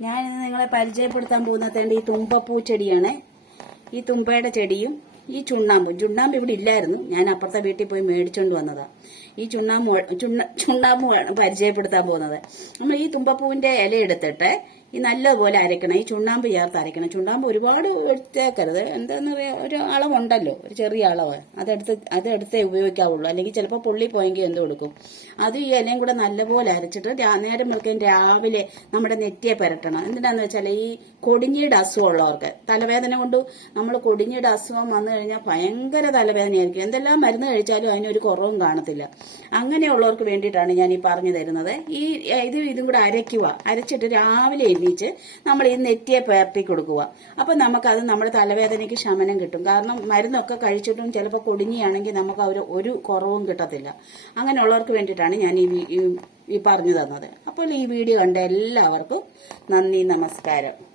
ഞാൻ ഇന്ന് നിങ്ങളെ പരിചയപ്പെടുത്താൻ പോകുന്നത് ഈ തുമ്പപ്പൂ ചെടിയാണ്. ഈ തുമ്പയുടെ ചെടിയും ഈ ചുണ്ണാമ്പും. ചുണ്ണാമ്പ് ഇവിടെ ഇല്ലായിരുന്നു. ഞാൻ അപ്പുറത്തെ വീട്ടിൽ പോയി മേടിച്ചുകൊണ്ട് വന്നതാ. ഈ ചുണ്ണാമ്പ് ചുണ്ണ ചുണ്ണാമ്പുമാണ് പരിചയപ്പെടുത്താൻ പോകുന്നത്. നമ്മൾ ഈ തുമ്പപ്പൂവിന്റെ ഇല എടുത്തിട്ട് ഈ നല്ലതുപോലെ അരയ്ക്കണം ഈ ചുണ്ണാമ്പ് ചേർത്ത് അരയ്ക്കണം ചുണ്ണാമ്പ് ഒരുപാട് എടുത്തേക്കരുത്. എന്താന്ന് പറയാ ഒരു അളവുണ്ടല്ലോ ഒരു ചെറിയ അളവ്. അതെടുത്ത് അതെടുത്തേ ഉപയോഗിക്കാവുള്ളൂ. അല്ലെങ്കിൽ ചിലപ്പോൾ പുള്ളി പോയെങ്കിൽ എന്ത് കൊടുക്കും? അത് ഈ ഇലയും കൂടെ നല്ലപോലെ അരച്ചിട്ട് നേരം വെളുക്കാൻ രാവിലെ നമ്മുടെ നെറ്റിയെ പരട്ടണം. എന്തിനാന്ന് വെച്ചാൽ ഈ കൊടിഞ്ഞിയുടെ അസുഖം ഉള്ളവർക്ക്. തലവേദന കൊണ്ട് നമ്മൾ കൊടിഞ്ഞിയുടെ അസുഖം വന്നു കഴിഞ്ഞാൽ ഭയങ്കര തലവേദനയായിരിക്കും. എന്തെല്ലാം മരുന്ന് കഴിച്ചാലും അതിനൊരു കുറവും കാണത്തില്ല. അങ്ങനെയുള്ളവർക്ക് വേണ്ടിയിട്ടാണ് ഞാൻ ഈ പറഞ്ഞു തരുന്നത്. ഈ ഇത് ഇതും കൂടെ അരയ്ക്കുക. അരച്ചിട്ട് രാവിലെ എഴുന്നേച്ച് നമ്മൾ ഈ നെറ്റിയെ പേർത്തി കൊടുക്കുക. അപ്പൊ നമുക്കത് നമ്മുടെ തലവേദനയ്ക്ക് ശമനം കിട്ടും. കാരണം മരുന്നൊക്കെ കഴിച്ചിട്ടും ചിലപ്പോൾ കൊടുങ്ങിയാണെങ്കിൽ നമുക്ക് അവർ ഒരു കുറവും കിട്ടത്തില്ല. അങ്ങനെയുള്ളവർക്ക് വേണ്ടിയിട്ടാണ് ഞാൻ ഈ- ഈ പറഞ്ഞു തന്നത്. അപ്പോൾ ഈ വീഡിയോ കണ്ട എല്ലാവർക്കും നന്ദി നമസ്കാരം.